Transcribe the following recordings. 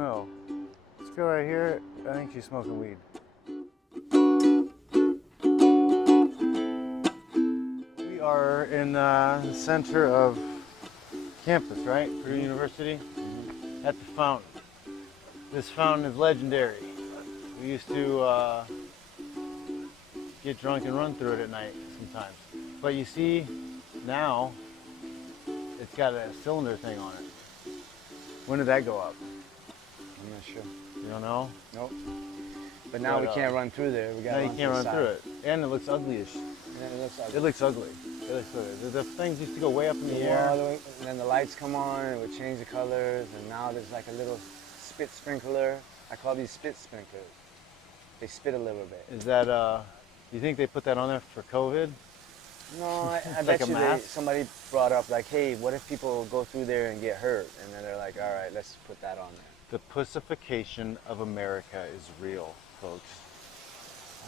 know. Let's go right here. I think she's smoking weed. We are in the center of campus, right? Purdue University. At the fountain. This fountain is legendary. We used to get drunk and run through it at night sometimes. But you see, now it's got a cylinder thing on it. When did that go up? I'm not sure. You don't know? Nope. But now we can't run through there. We got. Now you can't run through it, and it looks ugly-ish. Yeah, it looks ugly. It looks ugly. It looks ugly. The things used to go way up in the air. And then the lights come on, and it would change the colors, and now there's like a little spit sprinkler. I call these spit sprinklers. They spit a little bit. Is that, you think they put that on there for COVID? No, I Like bet you a mask? somebody brought up like, hey, what if people go through there and get hurt? And then they're like, all right, let's put that on there. The pussification of America is real, folks.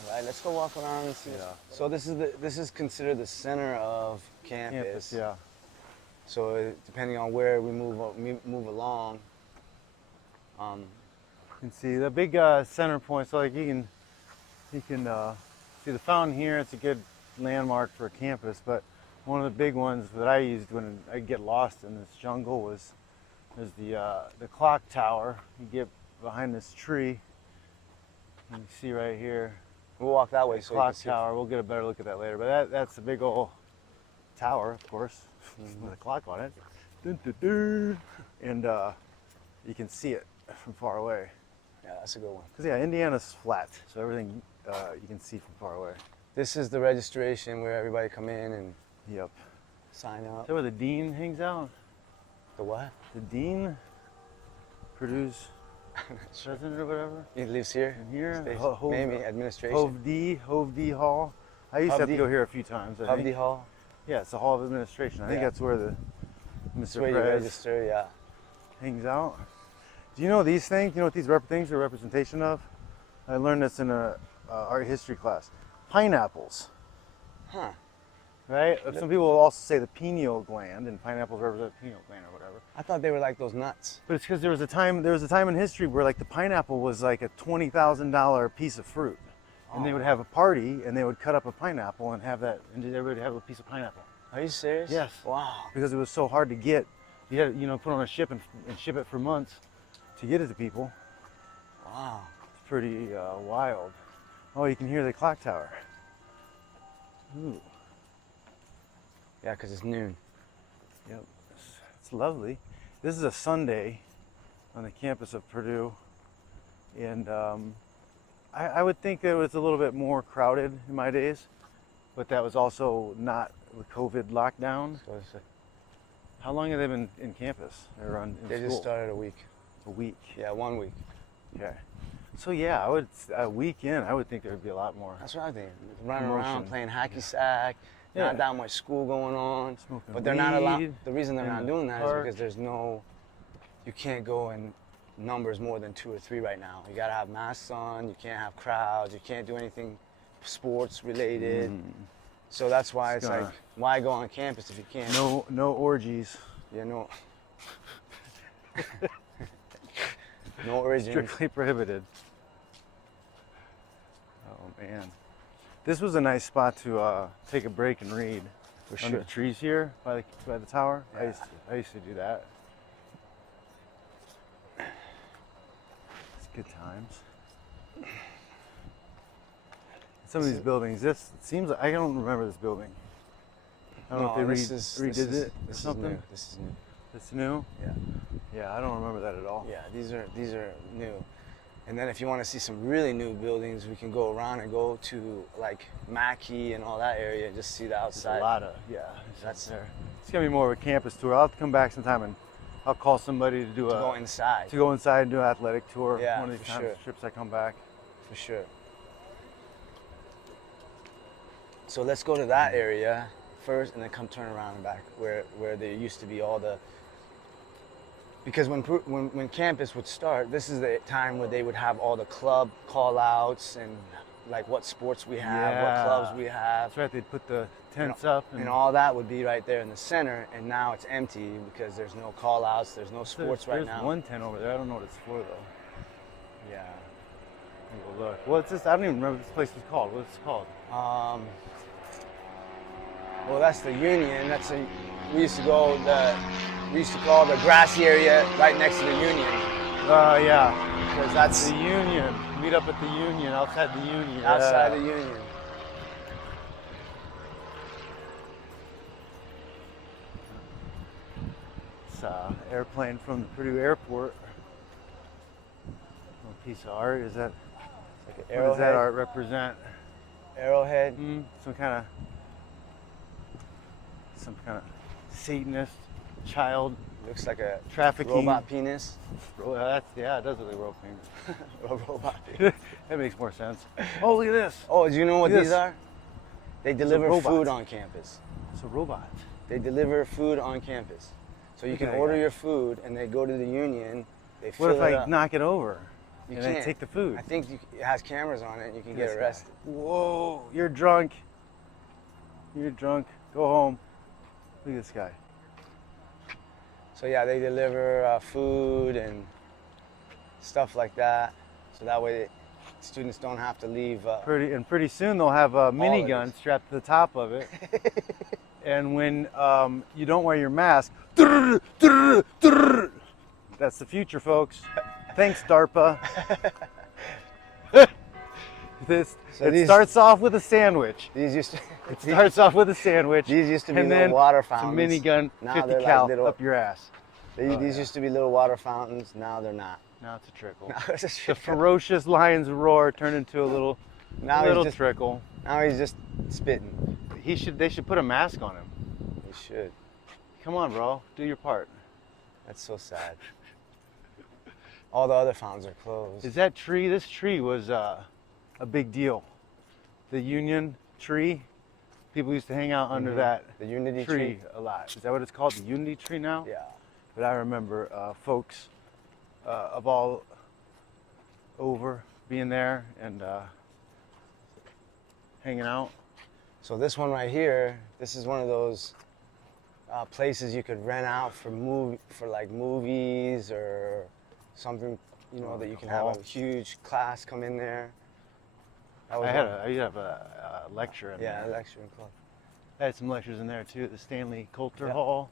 All right, let's go walk around and see. Yeah. So this is considered the center of campus. Yeah. So depending on where we move along. You can see the big center point. So like you can see the fountain here. It's a good landmark for a campus. But one of the big ones that I used when I get lost in this jungle was there's the clock tower. You get behind this tree. You can see right here. We'll walk that way. So Clock tower. We'll get a better look at that later. But that's a big old tower, of course, with a clock on it. Dun, dun, dun. And you can see it from far away. Yeah, that's a good one. Because yeah, Indiana's flat, so everything you can see from far away. This is the registration where everybody come in and Yep. sign up. Is that where the dean hangs out? The what? The dean, Purdue's president or whatever. He lives here. In here, Maybe administration. Hove D Hall. I used to have to go here a few times. I think. Hove Hall. Yeah, it's the Hall of Administration. I think that's where the That's Mr. where you Prez register. Yeah. hangs out. Do you know these things? You know what these things are a representation of? I learned this in a art history class. Pineapples, Huh. right? Some people will also say the pineal gland, and pineapples represent the pineal gland or whatever. I thought they were like those nuts. But it's because there was a time in history where like the pineapple was like a $20,000 piece of fruit, and they would have a party and they would cut up a pineapple and have that, and everybody would have a piece of pineapple. Are you serious? Yes. Wow. Because it was so hard to get. You had to, put on a ship and ship it for months to get it to people. Wow. It's pretty wild. Oh, you can hear the clock tower. Ooh. Yeah, because it's noon. Yep. It's lovely. This is a Sunday on the campus of Purdue. And I would think it was a little bit more crowded in my days, but that was also not the COVID lockdown. So it's How long have they been in campus or in they school? just started a week. A week. Yeah, 1 week. Okay. So yeah, a week in, I would think there would be a lot more. That's what I think. Running Promotion. around playing hacky sack. Yeah. Not that much school going on. Smoking But they're not allowed. weed The reason they're in not the doing that park. is because you can't go in numbers more than 2 or 3 right now. You gotta have masks on. You can't have crowds. You can't do anything sports related. So that's why it's like, why go on campus if you can't? No orgies. Yeah, no. No origin. Strictly prohibited. Oh man, this was a nice spot to take a break and read. For Under sure. the trees here by the tower. Yeah. I used to do that. It's good times. Some of these buildings, it seems like, I don't remember this building. I don't know if they redid it or something. This is new. It's new? Yeah. Yeah, I don't remember that at all. Yeah, these are new. And then if you want to see some really new buildings, we can go around and go to like Mackey and all that area, just see the There's outside. a lot of, That's there. It's gonna be more of a campus tour. I'll have to come back sometime and I'll call somebody to do to go inside. to go inside and do an athletic tour. Yeah, one of these for sure. trips I come back. For sure. So let's go to that area first and then come turn around and back where there used to be all the, because when campus would start, this is the time where they would have all the club call outs and like what sports we have, what clubs we have. That's right, they'd put the tents up. And all that would be right there in the center, and now it's empty because there's no call outs, there's no sports right now. There's one tent over there. I don't know what it's for though. Yeah. Let me go look. What's this? I don't even remember what this place was called. What's it called? Well, that's the Union. We used to call the grassy area right next to the Union. Yeah. Because that's the Union. Meet up at the Union, outside the Union. Outside the Union. It's an airplane from the Purdue airport. A piece of art. Is that? Like an what arrowhead. does that art represent? Arrowhead. Some kind of Satanist child. Looks like a trafficking robot penis. It does look like a robot penis. A robot penis. That makes more sense. Oh, look at this. Oh, do you know what Look at these this. are? They deliver robot. food on campus. It's a robot. They deliver food on campus. So you can Okay, order yeah. your food and they go to the Union, they What fill if it I up. knock it over You and can't. I take the food? I think it has cameras on it and you can get This guy. arrested. Whoa, you're drunk. You're drunk. Go home. Look at this guy. So yeah, they deliver food and stuff like that. So that way students don't have to leave. Pretty soon they'll have a of minigun it. strapped to the top of it. And when you don't wear your mask, that's the future, folks. Thanks, DARPA. It starts off with a sandwich. These used to, It starts off with a sandwich. These used to be and little then water it's a fountains. minigun, Now 50 they're like cal little- up your ass. These used to be little water fountains. Now they're not. Now it's a trickle. Now it's a The trickle. ferocious lion's roar turned into a little Now trickle. Now he's just spitting. They should put a mask on him. He should. Come on, bro. Do your part. That's so sad. All the other fountains are closed. Is that tree? This tree was a big deal. The Union tree. People used to hang out under that The Unity tree a lot. Is that what it's called? The Unity tree now? Yeah. But I remember folks of all over being there and hanging out. So this one right here, this is one of those places you could rent out for like movies or something, that you can have a huge class come in there. I used to have a lecture in yeah, there. lecturing club. I had some lectures in there too at the Stanley Coulter Yeah. Hall.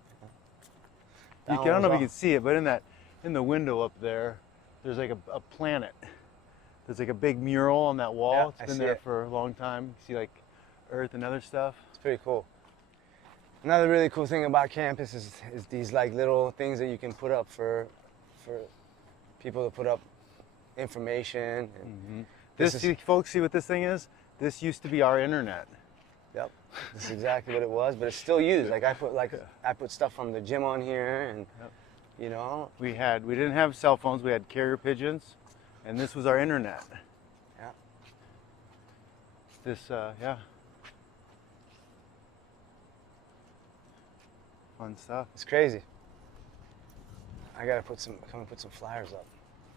That I one don't know was if you can see it, but in the window up there, there's like a planet. There's like a big mural on that wall. Yeah, It's I been see there it. for a long time. You see like Earth and other stuff. It's pretty cool. Another really cool thing about campus is these like little things that you can put up for people to put up information. And Folks, see what this thing is? This used to be our internet. Yep, this is exactly what it was, but it's still used. Like I put stuff from the gym on here, and Yep. We didn't have cell phones. We had carrier pigeons, and this was our internet. Yeah. This, yeah. Fun stuff. It's crazy. I gotta come and put some flyers up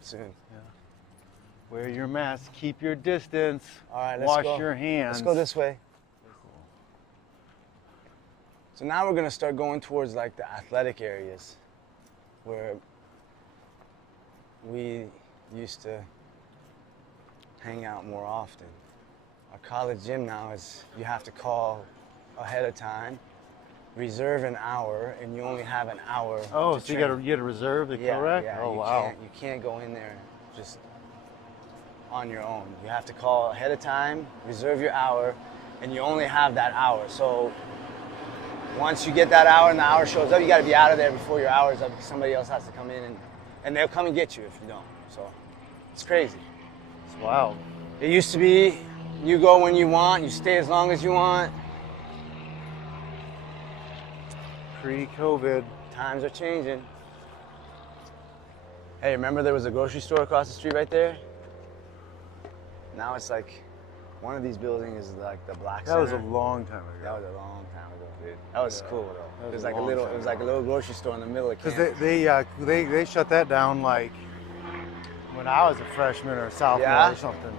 soon. Yeah. Wear your mask. Keep your distance. All right, let's Wash go. your hands. Let's go this way. So now we're gonna start going towards like the athletic areas where we used to hang out more often. Our college gym now you have to call ahead of time, reserve an hour, and you only have an hour. Oh, to so you train. got to get a reserve, Yeah, correct? yeah, Oh, you wow. You can't go in there just on your own. You have to call ahead of time, reserve your hour, and you only have that hour. So once you get that hour and the hour shows up, you got to be out of there before your hour's up because somebody else has to come in and they'll come and get you if you don't. So it's crazy. It's wild. It used to be you go when you want, you stay as long as you want. Pre-COVID. Times are changing. Hey, remember there was a grocery store across the street right there? Now it's like one of these buildings is like the Black That Center. was a long time ago. That was a long time ago, dude. That was cool though. That It was was a like a long little. time It was like a little grocery store in the middle of Because campus. they shut that down like when I was a freshman or sophomore Yeah? or something.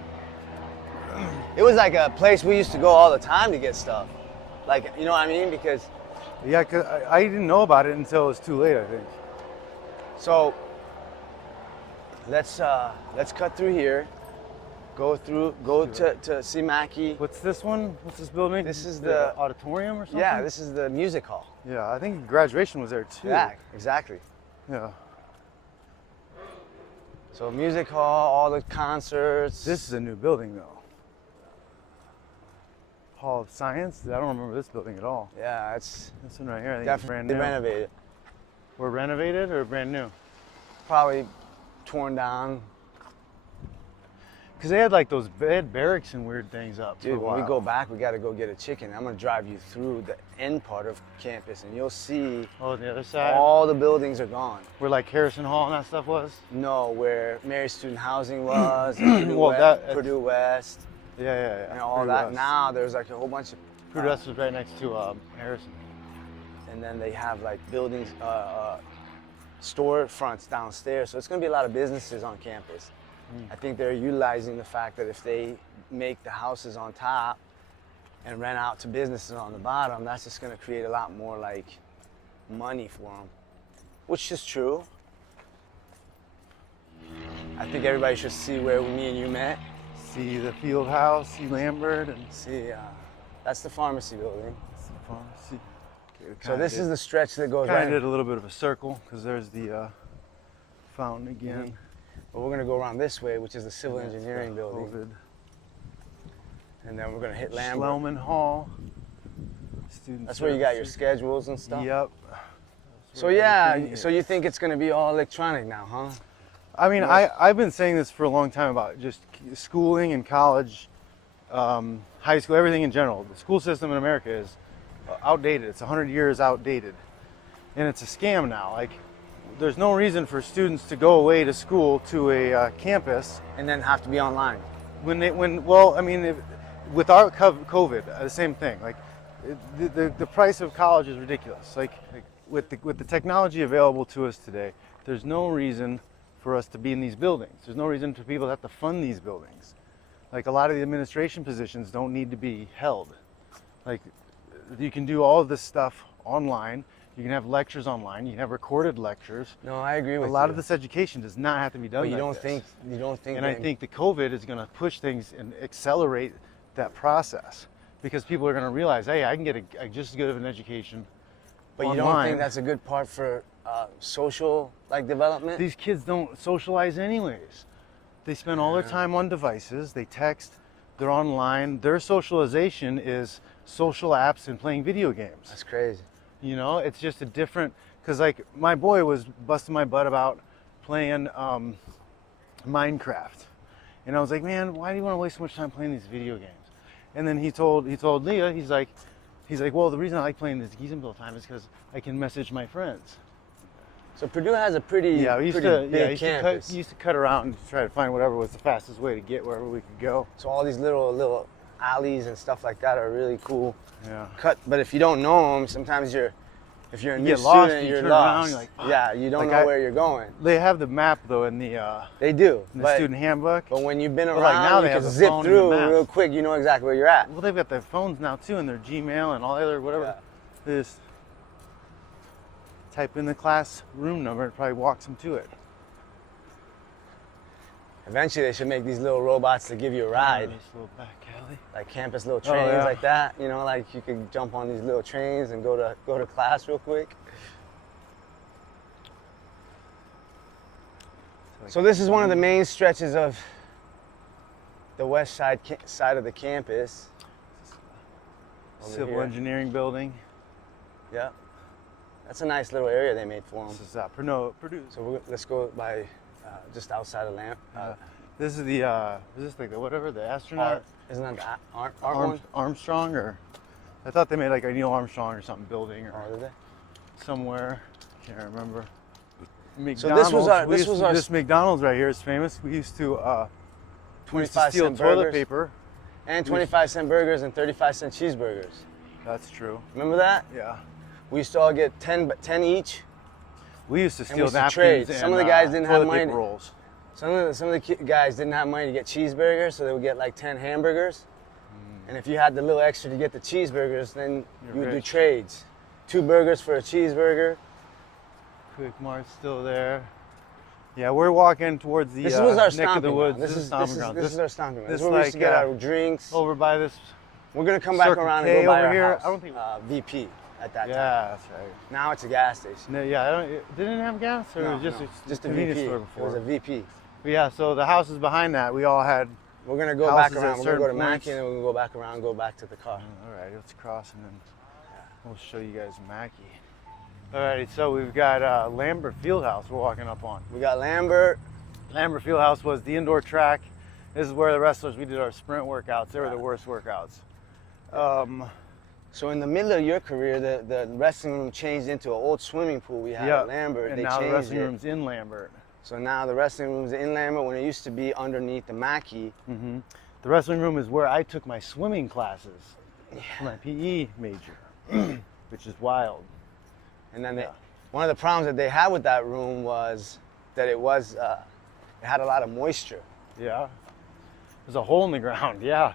It was like a place we used to go all the time to get stuff. Like, you know what I mean? Because Yeah, 'cause I didn't know about it until it was too late, I think. so let's cut through here. Go to see Mackey. What's this one? What's this building? This is the auditorium or something? Yeah, this is the music hall. Yeah, I think graduation was there too. Yeah, exactly. Yeah. So music hall, all the concerts. This is a new building though. Hall of Science? I don't remember this building at all. Yeah, it's This one right here, I think it's brand definitely new. renovated. We're renovated or brand new? Probably torn down. Because they had like those bed barracks and weird things up. Dude, for a when we while. go back, we got to go get a chicken. I'm going to drive you through the end part of campus, and you'll see Oh, on the other side? all the buildings are gone. Where like Harrison Hall and that stuff was? No, where Mary Student Housing was, and Purdue, Well, West, that- Purdue West, Yeah. and all Purdue that. West. Now there's like a whole bunch of, Purdue West was right next to Harrison. and then they have like buildings, store fronts downstairs. So it's going to be a lot of businesses on campus. I think they're utilizing the fact that if they make the houses on top and rent out to businesses on the bottom, that's just going to create a lot more like money for them, which is true. I think everybody should see where me and you met. See the field house, see Lambert, and See, that's the pharmacy building. see the pharmacy. Okay, So this is the stretch that goes right. kind of did a little bit of a circle because there's the fountain again. But we're gonna go around this way, which is the civil And that's engineering the building, COVID. and then we're gonna hit Lambert. Schlauman Hall. Student That's where you got your services. schedules and stuff. Yep. That's So where yeah, everything so is. you think it's gonna be all electronic now, huh? I mean, Yes. I've been saying this for a long time about just schooling and college, high school, everything in general. The school system in America is outdated. It's 100 years outdated. And it's a scam now. Like, there's no reason for students to go away to school to a campus And then have to be online. with our COVID, the same thing. Like, the price of college is ridiculous. Like with the technology available to us today, there's no reason for us to be in these buildings. There's no reason for people to have to fund these buildings. Like, a lot of the administration positions don't need to be held. Like, you can do all of this stuff online. You can have lectures online. You can have recorded lectures. No, I agree with A you. lot of this education does not have to be done. But you like don't this. think. And I think the COVID is going to push things and accelerate that process because people are going to realize, hey, I can get just as good of an education. But you don't online. think that's a good part for social like development? These kids don't socialize anyways. They spend all their time on devices. They text. They're online. Their socialization is social apps and playing video games. That's crazy. You know, it's just a different. Because like my boy was busting my butt about playing Minecraft, and I was like, man, why do you want to waste so much time playing these video games? And then he told Leah, he's like, well, the reason I like playing this Giesenville time is because I can message my friends. So Purdue has a pretty We used big to campus. used to cut around and try to find whatever was the fastest way to get wherever we could go. So all these little alleys and stuff like that are really cool. Yeah. But if you don't know them, sometimes if you're a new get lost, student, you you're turn around, lost. you're like, "Fuck." yeah, you don't Like know where you're going. They have the map though in the They do. student handbook. But when you've been But, around, like, now you they can have the zip phone and the through maps. real quick. You know exactly where you're at. Well, they've got their phones now too, and their Gmail and all the other whatever. Yeah. They just type in the class room number, it probably walks them to it. Eventually, they should make these little robots to give you a ride, Nice little back alley. like campus little trains yeah. like that. You know, like you could jump on these little trains and go to class real quick. So this is one of the main stretches of the west side of the campus. Over Civil here. engineering building. Yeah, that's a nice little area they made for them. This is Purdue. So let's go by just outside of Lamp. This is the is this like the whatever the astronaut Isn't that the art one? Armstrong, or I thought they made like a Neil Armstrong or something building or Oh, did they? somewhere. Can't remember. So this was our- We this used was to- our- this McDonald's right here is famous. We used to 25 steal cent toilet burgers. paper. And 25-cent burgers and 35-cent cheeseburgers. That's true. Remember that? Yeah. We used to all get 10 each. We used to we steal used to napkins trade. and Some of the guys didn't have toilet money paper to- rolls. Some of the guys didn't have money to get cheeseburgers, so they would get like 10 hamburgers. And if you had the little extra to get the cheeseburgers, then You're you would do rich. trades. 2 burgers for a cheeseburger. Quick Mart's still there. Yeah, we're walking towards the This was our neck of stomping the ground. woods. This is stomping ground. this is our stomping ground. This this is where we used to like, get our drinks. over by this. We're gonna come back Circle around K and go by over our here. house. I don't think- VP at that time. Yeah, that's right. Now it's a gas station. No, yeah, I don't. Didn't it have gas, or No, it was just no, a just a convenience VP. store It before? was a VP. But yeah, so the houses behind that, we all had. We're gonna go Houses back at around. We're gonna go to certain points. Mackey and then we're gonna go back around and go back to the car. All right, let's cross and then we'll show you guys Mackey. All right, so we've got Lambert Fieldhouse we're walking up on. We got Lambert. Lambert Fieldhouse was the indoor track. This is where the wrestlers, we did our sprint workouts. They were the worst workouts. So in the middle of your career, the wrestling room changed into an old swimming pool we had Yeah, at Lambert. and They now the changed wrestling it. room's in Lambert. So now the wrestling room's in Lambert when it used to be underneath the Mackey. The wrestling room is where I took my swimming classes for my PE major, which is wild. And then one of the problems that they had with that room was that it had a lot of moisture. Yeah, there's a hole in the ground. Yeah,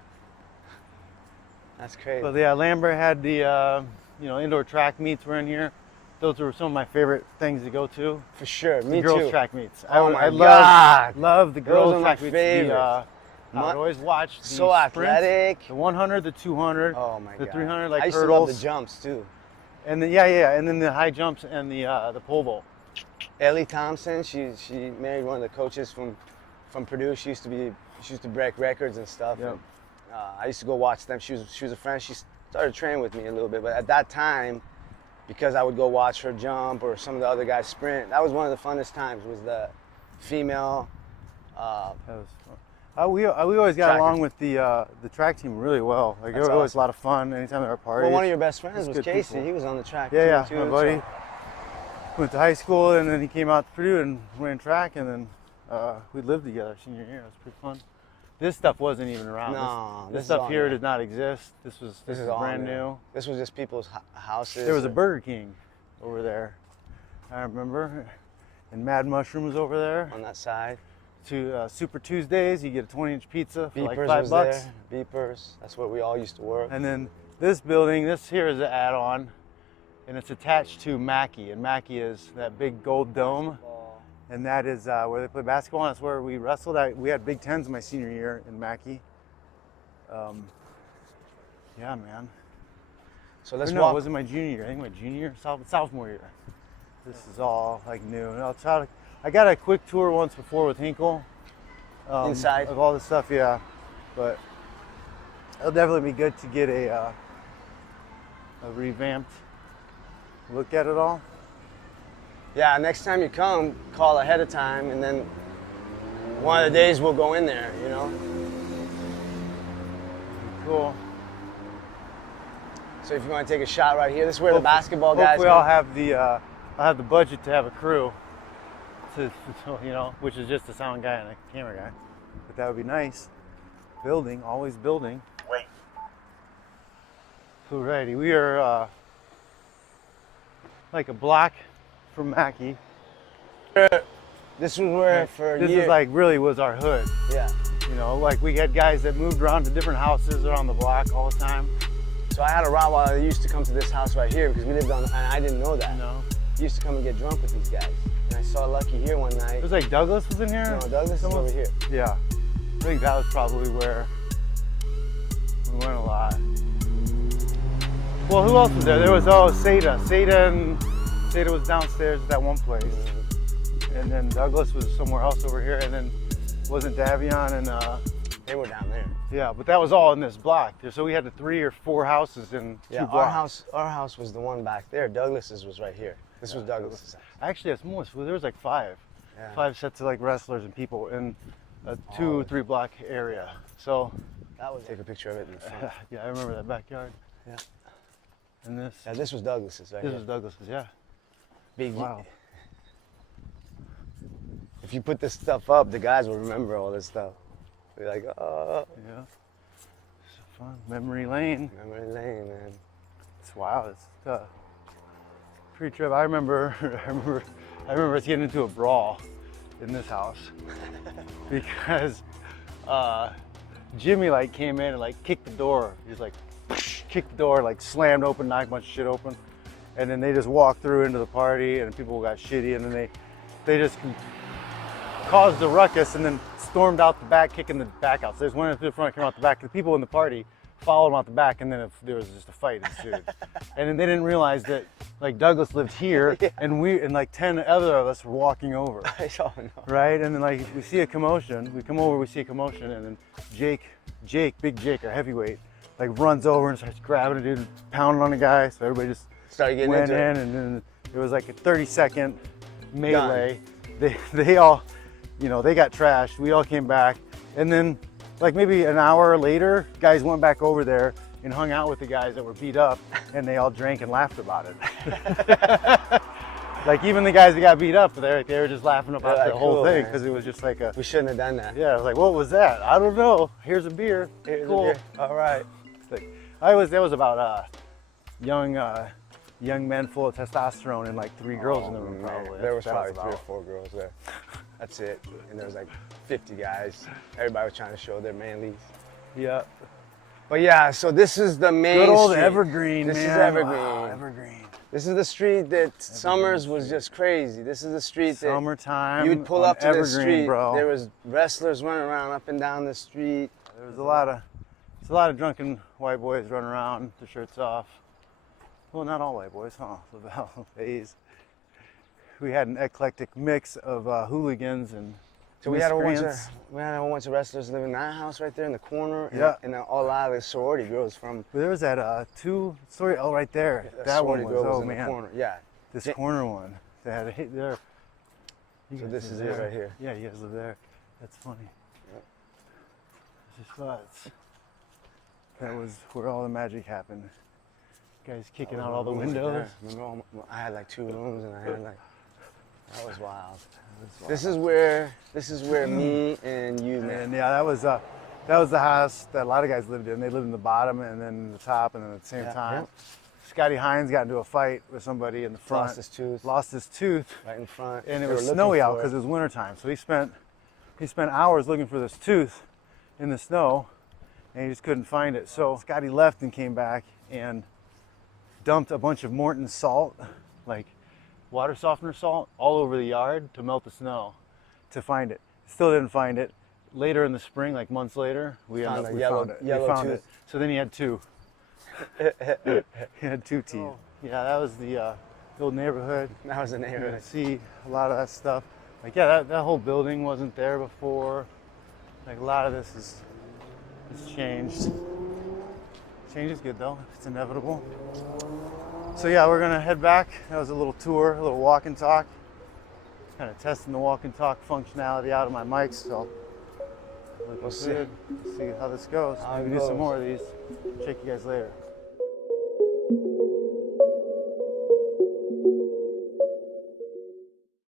That's crazy. but yeah, Lambert had the indoor track meets were in here. Those were some of my favorite things to go to. For sure, The me girls too. track meets. Oh my I God. love the Those girls are my track meets. favorites. I would always watch the So sprints, athletic. the 100, the 200, Oh my the God. 300 like I used hurdles, to love the jumps too. and then and then the high jumps and the pole vault. Ellie Thompson, she married one of the coaches from Purdue. She used to break records and stuff. Yep. And, I used to go watch them. She was a friend. She started training with me a little bit, but at that time, because I would go watch her jump or some of the other guys sprint, that was one of the funnest times. Was the female. That was fun. We always got Track along it. with the track team really well. Like it That's was always awesome. a lot of fun. Anytime there were parties. Well, one of your best friends Just was good Casey. people. He was on the track Yeah, too. my buddy. Went to high school and then he came out to Purdue and ran track and then we lived together senior year. It was pretty fun. This stuff wasn't even around. No, this this is stuff all here new. did not exist. This is all brand new. This was just people's houses. There was a Burger King over there. I remember. And Mad Mushrooms over there. on that side. To Super Tuesdays, you get a 20-inch pizza for like Beepers $5. was there. Beepers. That's where we all used to work. And then this building, this here is an add-on, and it's attached to Mackey. And Mackey is that big gold dome, and that is where they play basketball. And that's where we wrestled. We had Big Tens my senior year in Mackey. Yeah, man. So let's No, walk. it wasn't my junior year. I think my junior year, sophomore year. This is all like new. And I'll try to. I got a quick tour once before with Hinkle. Inside? of all the stuff, yeah. But it'll definitely be good to get a revamped look at it all. Yeah, next time you come, call ahead of time, and then one of the days we'll go in there, you know? Cool. So if you want to take a shot right here, this is where the basketball guys Hopefully, come. I'll have the budget to have a crew, which is just a sound guy and a camera guy. But that would be nice. Building, always building. Wait. Alrighty, we are like a block from Mackey. This was where for This years. is like really was our hood. Yeah. You know, like we had guys that moved around to different houses around the block all the time. So I had a Rottweiler that used to come to this house right here because we lived on, and I didn't know that. You know, He used to come and get drunk with these guys. And I saw Lucky here one night. it was like Douglas was in here. No, Douglas is Someone- over here. Yeah, I think that was probably where we went a lot. Well, who else was there? There was Seda. Seda was downstairs at that one place, and then Douglas was somewhere else over here, and then wasn't Davion and They were down there. yeah, but that was all in this block. So we had the 3 or 4 houses in 2 Yeah, blocks. our house was the one back there. Douglas's was right here. This was Douglas's. Actually, it's more. There was like 5 Yeah. 5 sets of like wrestlers and people in a 2 or 3 block area. So That was. Take a picture of it in the front. yeah, I remember that backyard. Yeah. And this Yeah, this was Douglas's right this here. was Douglas's. Yeah. Big. Wow. If you put this stuff up, the guys will remember all this stuff. They're like, oh, Yeah. It's fun. Memory lane. memory lane, man. It's wild. It's pre-trip. I remember us getting into a brawl in this house because Jimmy like came in and like kicked the door. He's like kicked the door, like slammed open, knocked a bunch of shit open, and then they just walked through into the party, and people got shitty, and then they just caused a ruckus, and then stormed out the back, kicking the back out. So they just went into the front, came out the back. The people in the party followed them out the back, and then there was just a fight ensued. And then they didn't realize that like Douglas lived here, Yeah. and like 10 other of us were walking over. Oh, no. Right? And then like we see a commotion, we come over, we see a commotion, and then Big Jake, our heavyweight, like runs over and starts grabbing a dude, pounding on the guy. So everybody just Started getting went into in, it. and then it was like a 30-second melee. They all, they got trashed. We all came back, and then like maybe an hour later, guys went back over there and hung out with the guys that were beat up, and they all drank and laughed about it. Like even the guys that got beat up, they were just laughing about Like, the whole cool, thing man. because it was just like a. We shouldn't have done that. Yeah, I was like, what was that? I don't know. Here's a beer. Here's a cool. beer. All right. Like, that was about young men full of testosterone and like 3 girls in the room, Man, probably. there was That's what probably that 3 or 4 girls there. That's it. And there was like 50 guys. Everybody was trying to show their manlies. Yeah. But yeah, so this is the main Good old street. Evergreen, This man. is Evergreen. Wow, Evergreen. This is the street that Summers was just crazy. This is the street that Summertime. you would pull on up to this Evergreen, street. bro. There was wrestlers running around up and down the street. There was a lot of drunken white boys running around, the shirts off. Well, not all white boys, huh? Lavelle, Hayes. We had an eclectic mix of hooligans and So we had a whole miscreants. bunch of wrestlers living in that house right there in the corner. Yeah. And a lot of the sorority girls from But there was that right there. That one sorority was, girl was oh in the man, corner. Yeah. this Yeah. corner one. They had a hit there. You So guys this live is it there. right here. Yeah, you guys live there. That's funny. Yep. I just thought that was where all the magic happened. Guys kicking out all the windows. Remember, I had like 2 rooms, and I had like that was wild. This is where me and you met. And yeah, that was the house that a lot of guys lived in. They lived in the bottom and then the top, and then at the same Yeah, time, yeah. Scotty Hines got into a fight with somebody in the front. Lost his tooth Right in front. and it They was were looking snowy out for because it was wintertime. So he spent hours looking for this tooth in the snow, and he just couldn't find it. So Scotty left and came back and dumped a bunch of Morton salt, like water softener salt, all over the yard to melt the snow to find it. Still didn't find it. Later in the spring, like months later, we Found found a it. yellow We found tooth. it. So then he had 2. He had 2 teeth. Oh. Yeah, that was the old neighborhood. That was the You neighborhood. can see a lot of that stuff. Like, yeah, that whole building wasn't there before. Like, a lot of this has changed. Change is good though, it's inevitable. So yeah, we're gonna head back. That was a little tour, a little walk and talk. Kind of testing the walk and talk functionality out of my mics, so We'll see. good. We'll see how this goes. How it Maybe do some goes. more of these. Check you guys later.